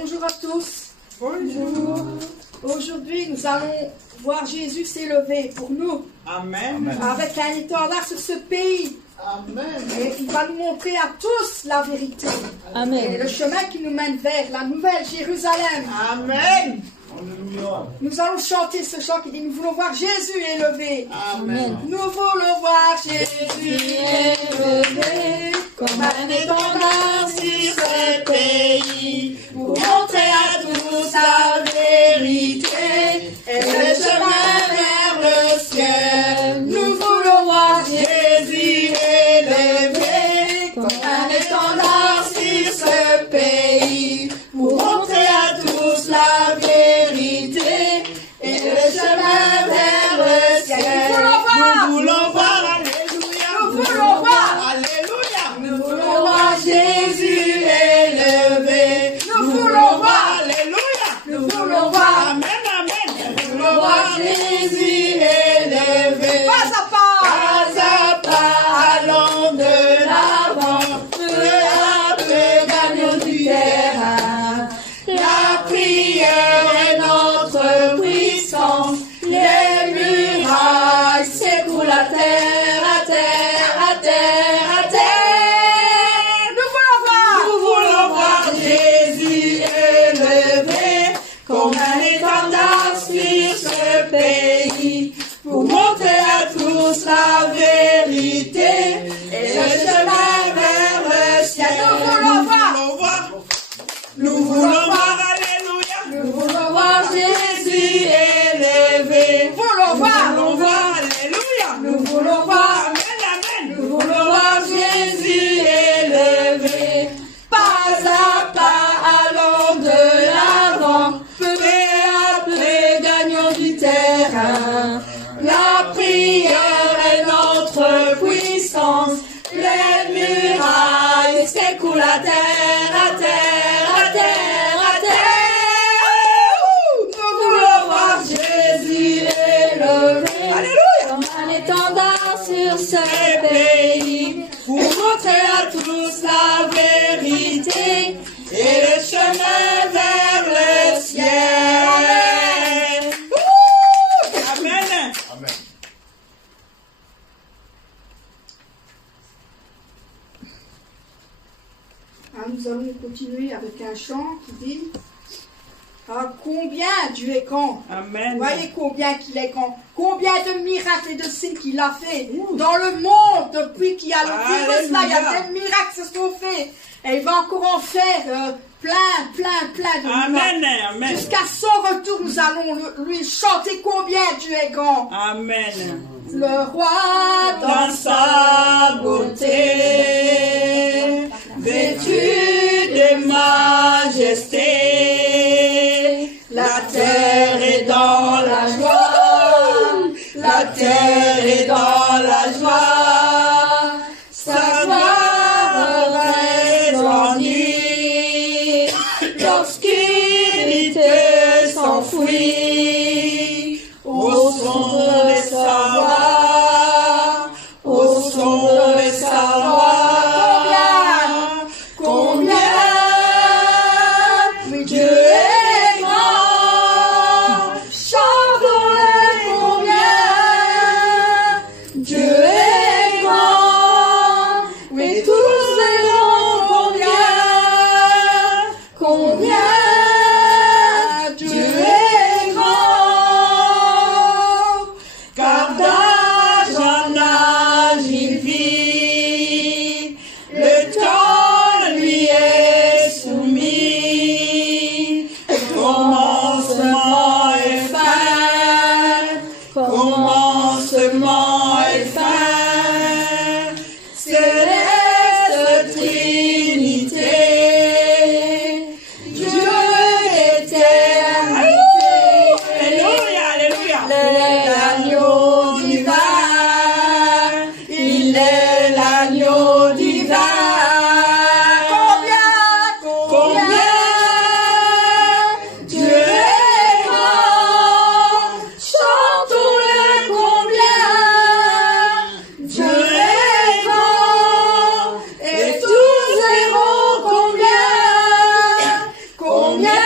Bonjour à tous. Bonjour. Aujourd'hui, nous allons voir Jésus s'élever pour nous. Amen. Avec un étendard sur ce pays. Amen. Et il va nous montrer à tous la vérité. Amen. Et le chemin qui nous mène vers la nouvelle Jérusalem. Amen. Nous allons chanter ce chant qui dit: nous voulons voir Jésus élevé. Amen. Nous voulons voir Jésus élevé Comme un étendard Sur ce pays, pour montrer à tous la vérité et le chemin vers le ciel. Nous voulons voir Jésus élevé comme un étendard sur ce pays pour montrer à tous la vérité et le chemin vers le ciel. nous voulons voir, alléluia. Nous voulons voir. Alléluia. Nous voulons voir Jésus élevé. Nous voulons voir. Alléluia. Nous voulons voir. Amen, amen. Nous voulons voir Jésus élevé. Pas à pas, allons de l'avant. Peu à peu, gagnons du terrain. La prière est notre puissance. Les murailles s'écoulent à terre, à terre, à terre, à terre. Nous voulons voir Jésus élevé comme un étendard sur ce pays pour montrer à tous la vérité et le chemin vers le ciel. Nous voulons voir, alléluia. Nous voulons voir Jésus élevé. Nous voulons voir, alléluia. nous voulons voir, Amen, amen. nous voulons voir Jésus élevé. Pas à pas, allons de l'avant. Peu à peu, gagnons du terrain. La prière est notre puissance. Les murailles s'écoulent à terre, à terre, à terre, à terre. Nous voulons voir Jésus élevé. Alléluia. Comme un étendard sur ce pays pour montrer à tous la vérité et le chemin vers le ciel. Amen. Nous allons continuer avec un chant qui dit: combien Dieu est grand. Amen. Vous voyez combien qu'il est grand. Combien de miracles et de signes qu'il a fait dans le monde depuis qu'il y a le virus là. Il y a des miracles qui se sont faits. Et il va encore en faire plein de miracles. Amen. Amen. Jusqu'à son retour, nous allons lui chanter combien Dieu est grand. Amen. Le roi dans sa beauté, vêtu de majesté, la terre est dans la joie, la terre est dans la joie, sa gloire resplendit, l'obscurité s'enfuit, au son de sa voix, au son de sa voix. Combien Dieu est grand, chantons-le combien Dieu est grand, mais tous verront combien Dieu est grand, car d'âge en âge il vit, le temps lui est soumis, commencement et fin, commencement et fin, céleste Trinité, Dieu éternité. Alléluia. Alléluia. L'agneau divin, il est l'agneau divin. Combien Dieu est grand, chantons-le combien Dieu est grand, et tous verront combien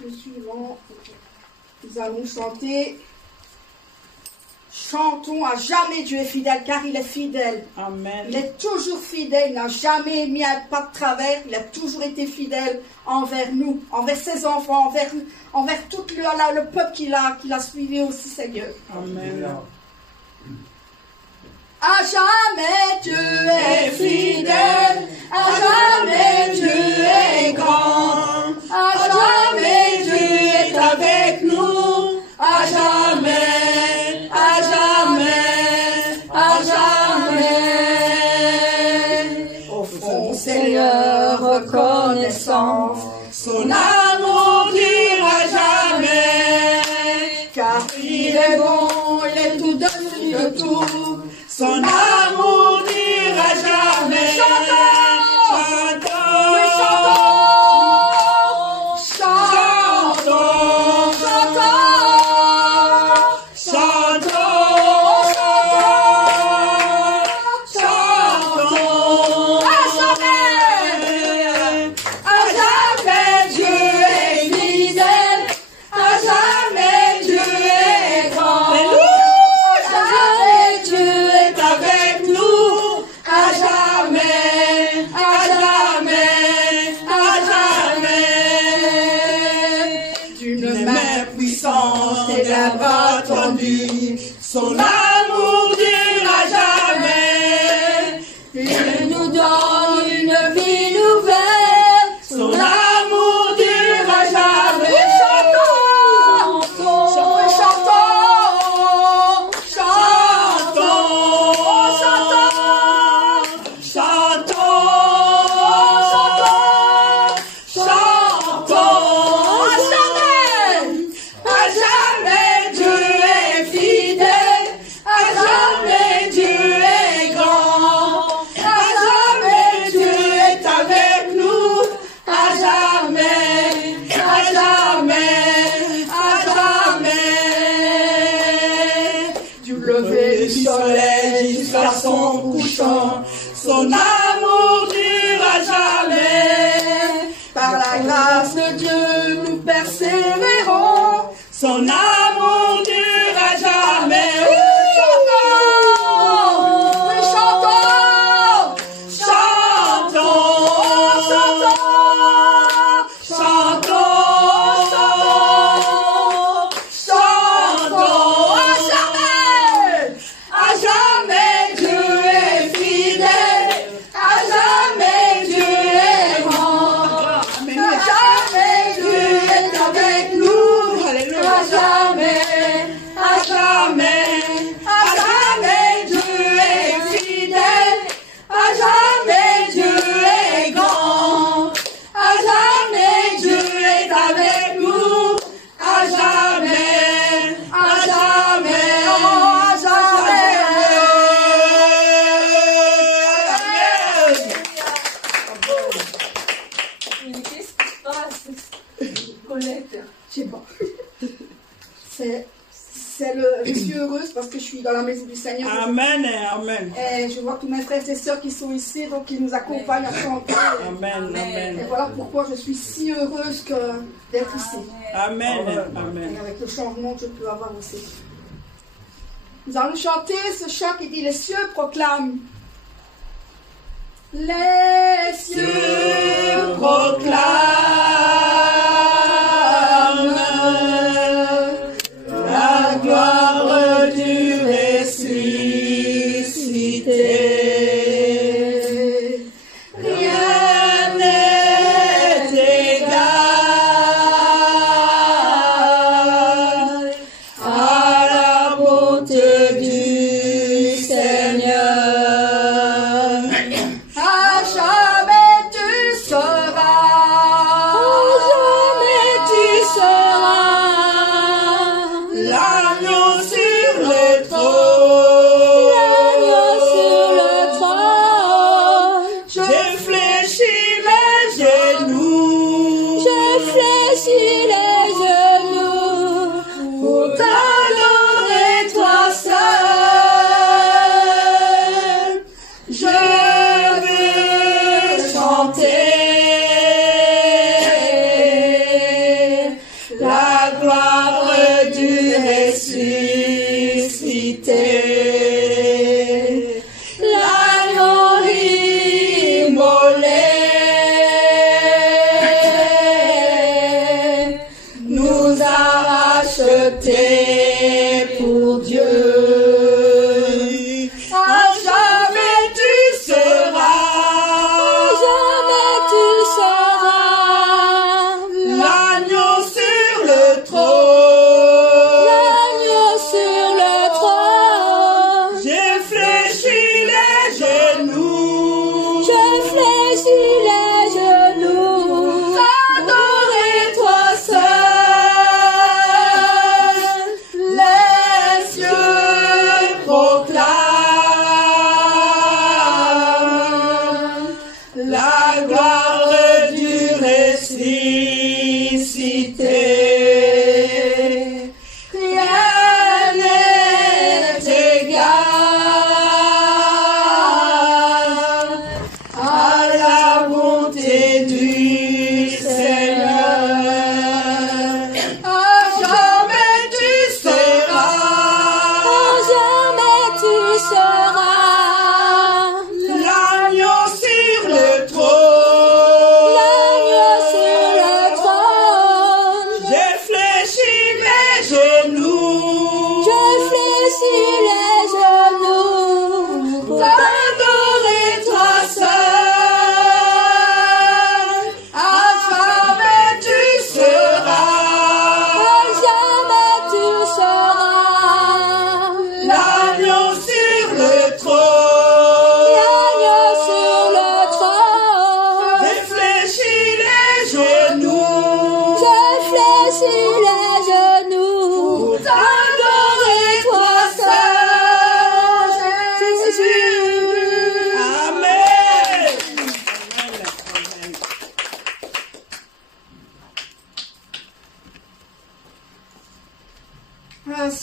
Le suivant, nous allons chanter. Chantons à jamais Dieu est fidèle, car il est fidèle. Amen. Il est toujours fidèle, il n'a jamais mis un pas de travers, il a toujours été fidèle envers nous, envers ses enfants, envers tout le peuple qu'il a suivi aussi, Seigneur. Amen. À jamais Dieu est fidèle, à jamais Dieu est grand, à jamais Dieu est avec nous, à jamais, à jamais, à jamais. Offrons Seigneur reconnaissant, son amour dira jamais, car il est bon, il est tout dessus de tout. Son amour dira jamais. Chantons, chantons, oui, chantons, chantons, chantons, chantons, chantons. À jamais Dieu est fidèle, à jamais Dieu est grand. Avec nous, à jamais, à jamais, à jamais. D'une main puissante et d'un bras tendu, son amour dura jamais. Il nous donne une vie nouvelle, son amour dura jamais. Chantons, chantons, chantons, chantons. Jusqu'à son couchant, son amour dura jamais. Par la grâce de Dieu, nous persévérons. Son amour dura jamais. Oui, chantons, chantons, chantons, chantons, chantons, chantons, à jamais. À jamais Dieu est fidèle, à jamais Dieu est grand, à jamais Dieu est avec nous, à jamais, à jamais, à jamais Dieu est fidèle, à jamais Dieu est grand, à jamais Dieu est avec nous, à jamais, à jamais, oh, à jamais. Qu'est-ce qui se passe, Colette? Je sais pas. Je suis heureuse parce que je suis dans la maison du Seigneur. Amen. Amen. Et je vois tous mes frères et sœurs qui sont ici, donc qui nous accompagnent à chanter. Amen. Amen. Et voilà pourquoi je suis si heureuse d'être ici. Amen. Amen. Et avec le changement que je peux avoir aussi. Nous allons chanter ce chant qui dit: les cieux proclament. Les cieux proclament la gloire du ressuscité. Rien n'est égal à la beauté du Seigneur. À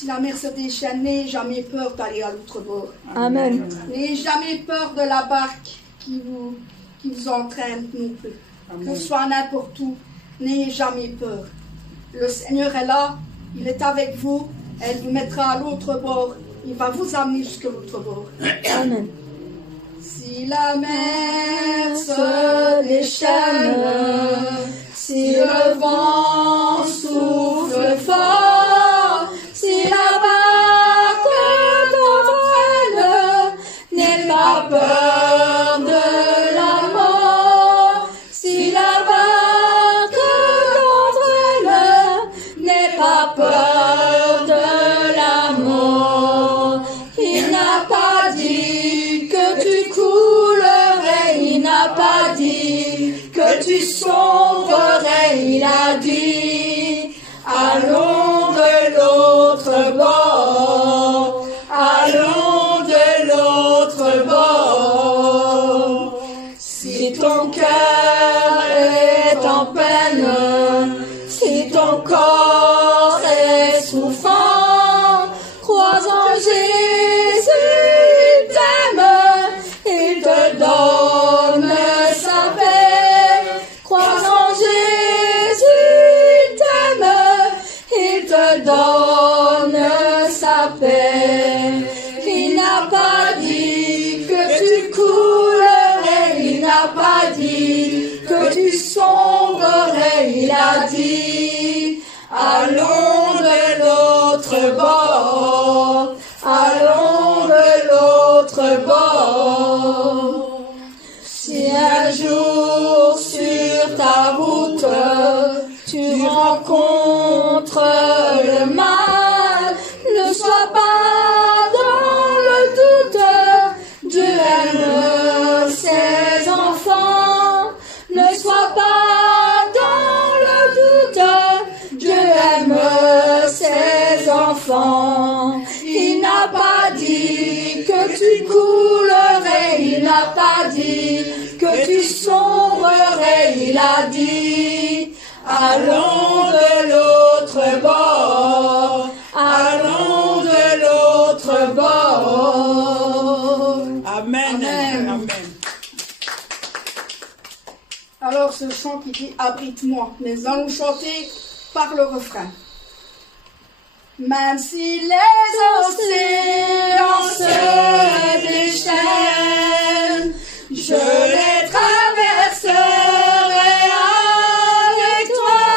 Si la mer se déchaîne, n'ayez jamais peur d'aller à l'autre bord. Amen. N'ayez jamais peur de la barque qui vous entraîne non plus. Que ce soit n'importe où, n'ayez jamais peur. Le Seigneur est là, il est avec vous, elle vous mettra à l'autre bord. Il va vous amener jusqu'à l'autre bord. Amen. Si la mer se déchaîne, si le vent souffle fort, si la barque t'entraîne, n'aie pas peur de la mort. Si la barque t'entraîne, n'aie pas peur de la mort. Il n'a pas dit que tu coulerais, il n'a pas dit que tu sombrerais, il a dit allons de l'autre bord, allons de l'autre bord. Si ton cœur est en peine, si ton corps est souffrant, crois en Jésus, il t'aime, il te donne sa paix. Crois en Jésus, il t'aime, il te donne sa paix. Il n'a pas dit que tu coulerais, il n'a pas dit que tu sombrerais, il a dit allons de l'autre bord, allons de l'autre bord. Si un jour sur ta route tu rencontres le mal, ne sois pas dans le doute, Dieu aime ses enfants. Ne sois pas dans le doute, Dieu aime ses enfants. Il n'a pas dit que tu coulerais, il n'a pas dit que tu sombrerais, il a dit allons de l'autre bord, allons de l'autre bord. Amen. Amen. Amen. Alors ce chant qui dit abrite-moi, mais nous allons chanter par le refrain. Même si les océans se déchaînent, je les traverserai avec toi.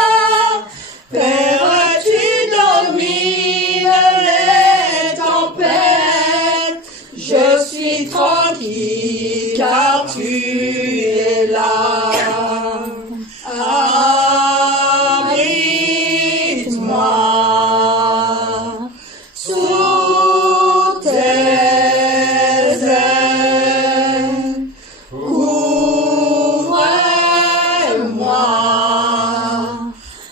Père, tu domines les tempêtes, je suis tranquille car tu es là. Abrite-moi sous tes ailes, couvre-moi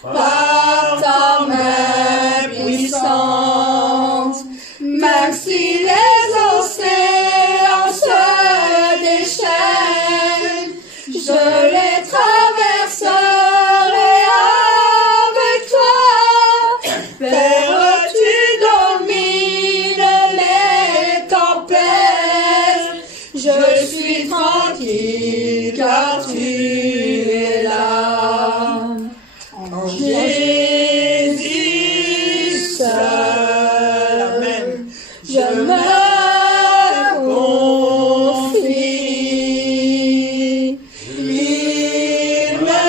par ta main puissante, même si les océans se déchaînent, je les traverserai avec toi. Père, tu domines les tempêtes, je suis tranquille car tu es là. En Jésus seul, Amen. je me confie. Il me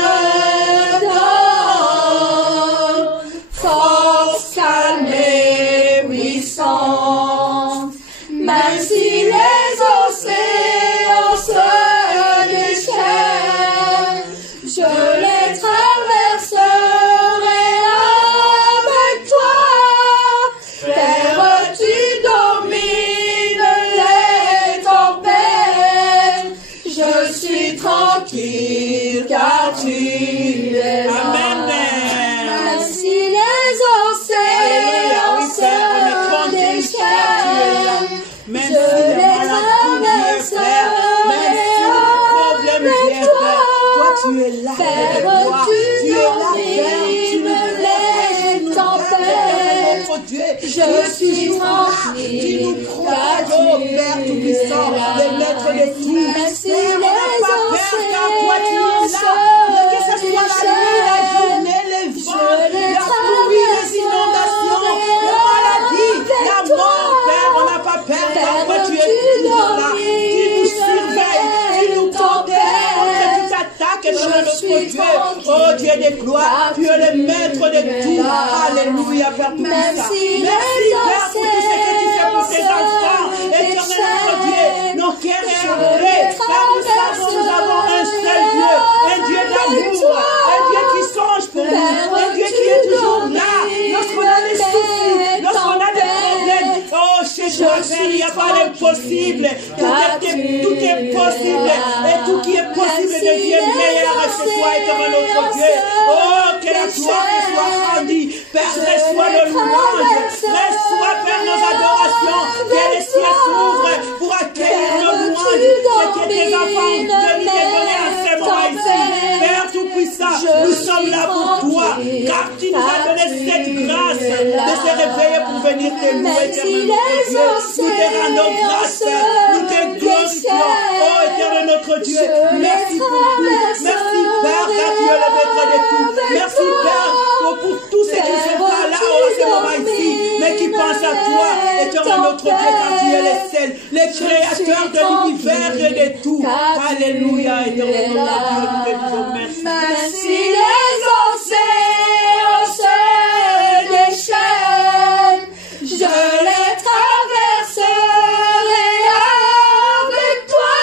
donne force, calme et puissance. Même si les océans se déchaînent, je les traverserai avec toi. Père, tu domines les tempêtes, je suis tranquille car tu es là. Amen. Même si les océans se déchaînent, Même si je les les maladies viennent, frère, même si les problèmes avec viennent, toi. toi tu es là avec Père, moi. tu Tu es là, Père, tu domines nous les tempêtes, notre Dieu. je Tu nous protèges, oh Père Tout-Puissant, le Maître de tout. Père, on n'a pas peur car toi tu es là. Que ce soit la nuit, la journée, les vents, la pluie, les inondations, la maladie, la mort, Père, on n'a pas peur car toi tu es toujours là. Tu nous surveilles, tu nous protèges contre toute attaque de notre Dieu. Oh Dieu de gloire, tu es le Maître de tout. Alléluia, Père Tout-Puissant. Merci, Père, pour tout ce que tu fais pour tes enfants. Éternel notre Dieu, nos cœurs est aimés. Car nous savons, nous avons un seul Dieu, un Dieu d'amour, un Dieu qui songe pour nous, un Dieu qui est toujours là. Lorsqu'on a des soucis, lorsqu'on a des problèmes, oh, chez toi, Père, il n'y a pas d'impossible. Tout est possible. Et tout qui est possible devient meilleur chez toi, éternel notre Dieu. Oh, que la gloire te soit rendue. Père, reçois nos louanges, reçois, Père, nos adorations. Que les cieux s'ouvrent pour accueillir nos louanges. Ce que tes enfants ont venu te donner à ce moment ici. Père Tout-Puissant, nous sommes là pour toi, car tu nous as donné cette grâce de se réveiller pour venir te louer, éternel notre Dieu. Nous te rendons grâce, nous te glorifions, oh éternel notre Dieu. Merci pour tout. Merci Père, car tu es le Maître de tout. Merci Père pour tous ceux qui ne sont pas là à ce moment ici, mais qui pensent à toi, éternel notre Dieu, car tu es le seul, le créateur de l'univers et de tout. Alléluia, éternel notre Dieu, nous te disons merci. Merci les océans se déchaînent, je les traverserai avec toi.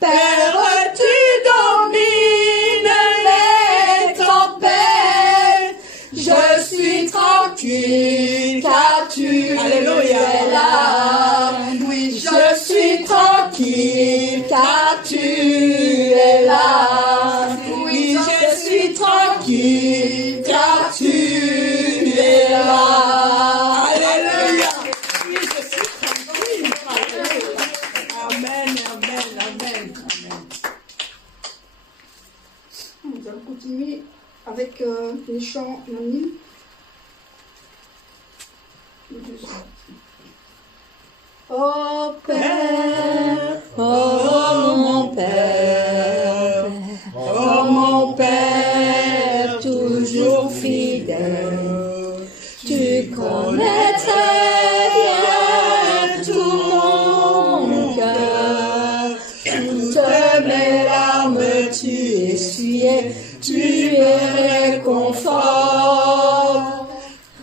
Père, tu domines les tempêtes, je suis tranquille car tu es là. Oui, je suis tranquille car tu es là. Oui, je suis tranquille car tu es là. Alléluia. Oui, je suis tranquille. Amen, amen, amen, amen. Nous allons continuer avec les chants anonymes. Oh Père, oh mon Père, oh mon Père, toujours fidèle, tu connais très bien tout mon cœur, toutes mes larmes tu essuyais, tu es réconfort.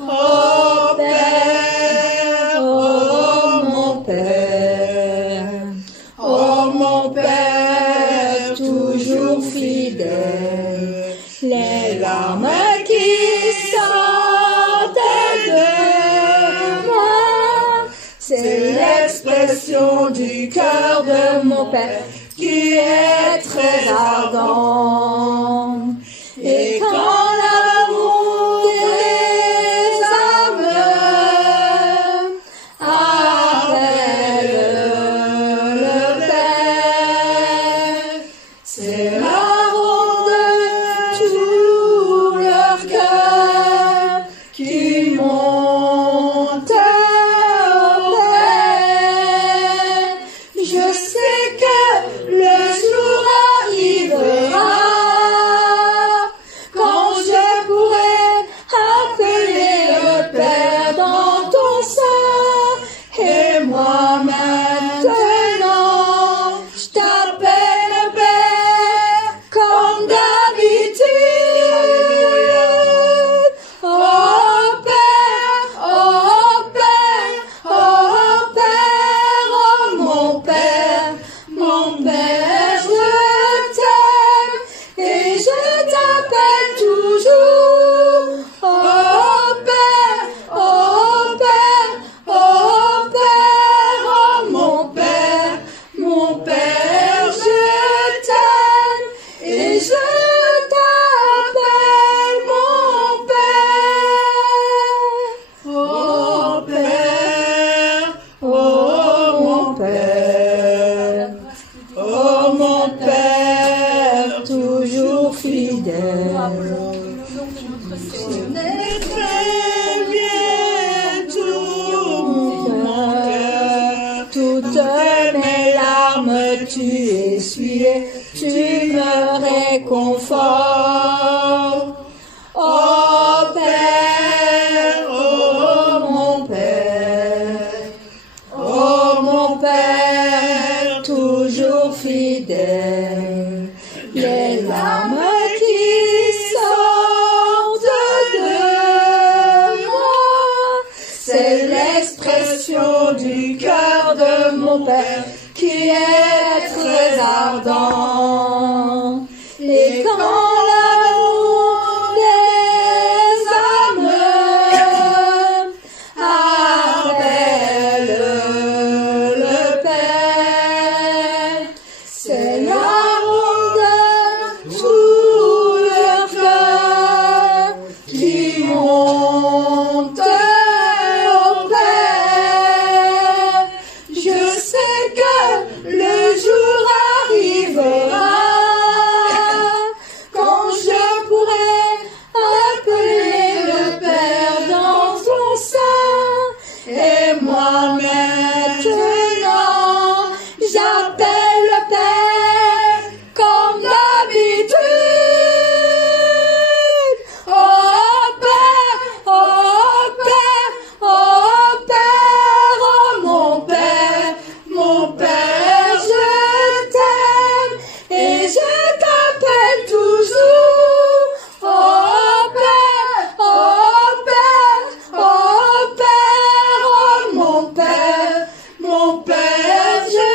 Oh Père, oh mon Père, oh mon Père, toujours fidèle, les larmes qui sortent de moi, c'est l'expression du cœur de mon Père qui est très ardent. Et quand l'amour des âmes appelle le Père, c'est la ronde de tout leur cœur qui monte au Père. Je sais que le jour arrivera quand je pourrai appeler le Père dans ton sein. Et moi maintenant, je t'appelle Père comme d'habitude. Oh Père, oh Père, oh Père, oh mon Père, je t'aime et je t'appelle toujours. Oh Père, oh Père, oh Père, oh mon Père, je t'aime et je t'appelle mon Père. Oh Père, oh mon Père, oh mon Père, toujours fidèle. Très bien tout essuyé, tu me réconfortes. Oh Père, oh mon Père, toujours fidèle, les larmes qui sortent de moi, c'est l'expression du cœur de mon Père qui est très ardent. Et quand l'amour des âmes appelle le Père, c'est la ronde sous le cœur qui monte au Père. Je sais que le jour arrivera quand je pourrai appeler le Père dans son sein. Et moi maintenant, j'appelle le Père comme d'habitude. Oh Père, oh Père, oh Père, oh mon Père, je t'aime et je t'appelle toujours. Oh Père, oh Père, oh Père, oh mon Père, je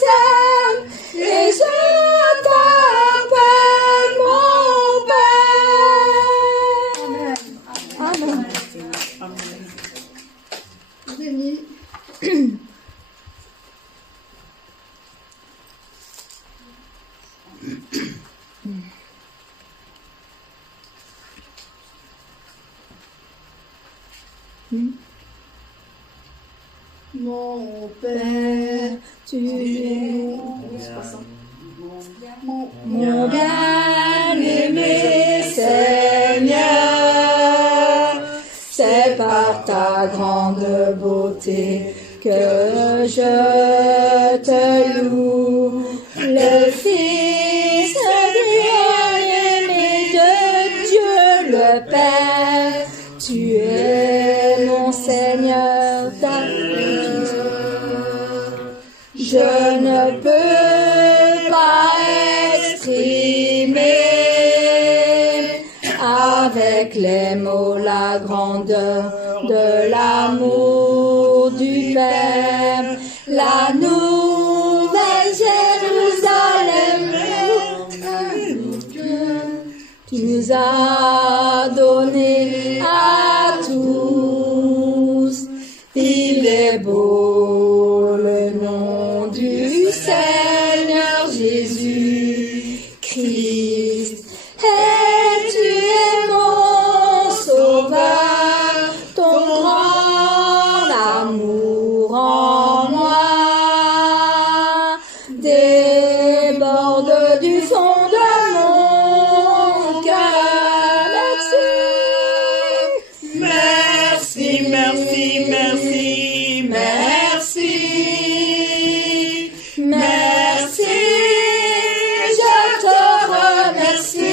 t'aime et je t'appelle mon Père. Amen. Béni. Mon Père, Tu es mon mon bien-aimé Seigneur, c'est par ta grande beauté que je te loue, le Fils bien-aimé de Dieu le Père, tu es mon Seigneur, je ne peux pas exprimer avec les mots la grandeur de l'amour du Père, la nouvelle Jérusalem qui nous a donné à tous. Il est beau le nom du Seigneur Jésus-Christ. Et tu es mon sauveur, ton grand amour en moi déborde du fond de mon cœur. Merci, merci, merci, merci, Merci, je te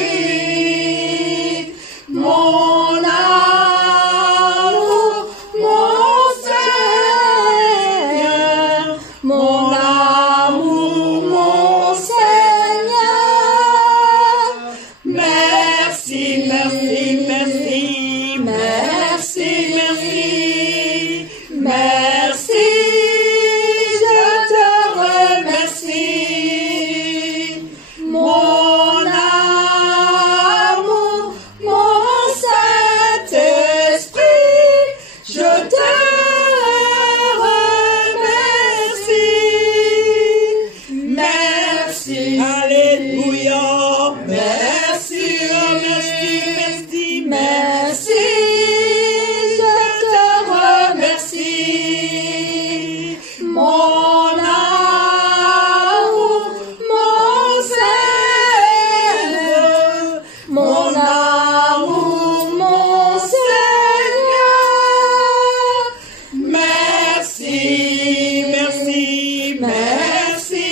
remercie, mon amour, mon Seigneur, mon amour, mon Seigneur. merci, merci, merci, merci, merci, Merci, je te remercie, mon amour, mon Saint-Esprit, je te remercie. Merci, Alléluia, merci, merci, merci, merci, je te remercie, mon amour, mon Seigneur, mon amour, mon Seigneur. merci, merci, merci,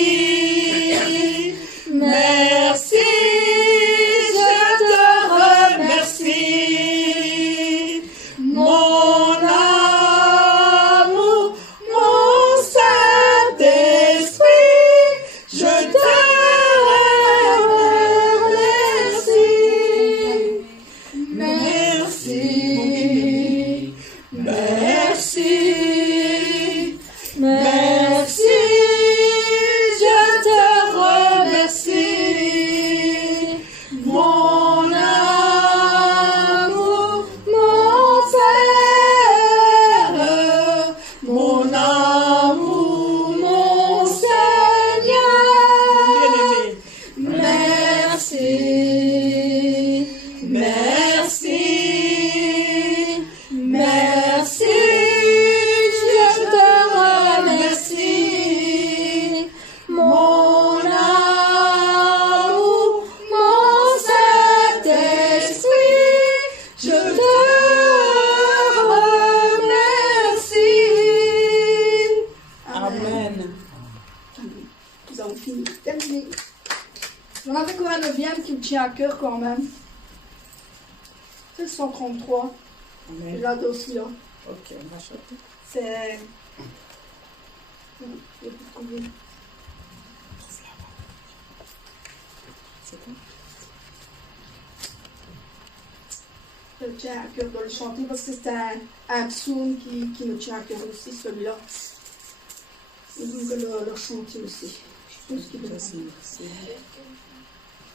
J'en avais encore un 9e qui me tient à cœur quand même. C'est le 133. Amen. Là aussi, là. Ok, on va chanter. C'est. Il y a plus de combien. C'est quoi? Je me tiens à cœur de le chanter parce que c'est un psaume qui me tient à cœur aussi, celui-là. Et donc le chanter aussi. Je pense qu'il doit.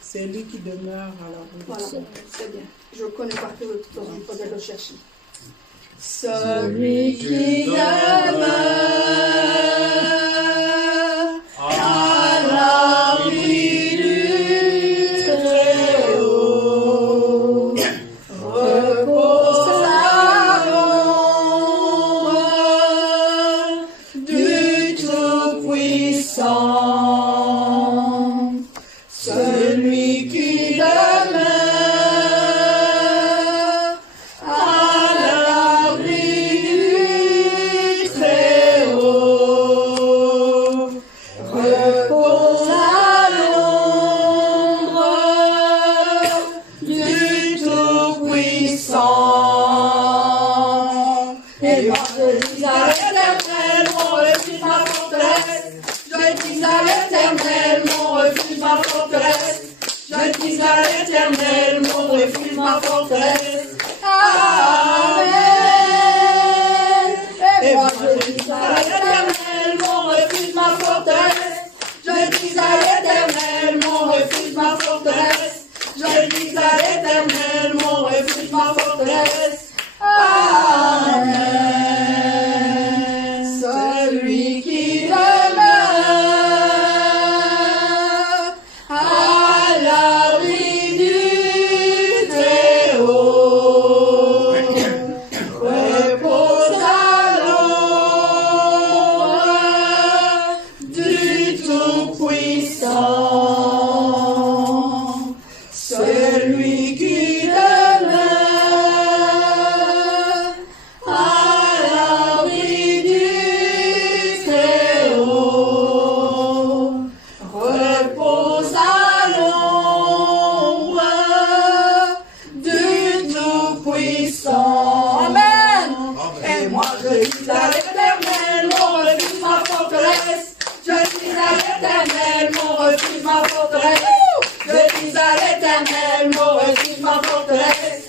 C'est lui qui demeure à la rue. Voilà, c'est bien. Je connais par cœur de toute façon, il faudrait le chercher. Celui qui demeure à l'abri du Très-Haut repose à l'ombre du Tout-Puissant. Celui qui demeure à l'abri du Très-Haut repose à l'ombre du Tout-Puissant. Et moi je dis à l'Éternel, mon refuge, ma forteresse. Je dis à l'Éternel, mon refuge, ma forteresse. Je dis à l'Éternel, mon refuge, ma forteresse. Amen. Et moi je dis à l'Éternel, mon refuge, ma forteresse. Je dis à l'Éternel, mon refuge, ma forteresse. Je dis à l'Éternel, mon refuge, ma forteresse. Amen. Celui qui demeure à l'abri du Très-Haut repose à l'ombre du Tout-Puissant. Celui qui demeure à l'abri du Très-Haut repose à l'ombre du Tout-Puissant. Amen. Et moi je dis à l'Éternel, mon refuge, ma forteresse. Je dis à l'Éternel, mon refuge, ma forteresse. Je dis à l'Éternel, mon refuge, ma forteresse.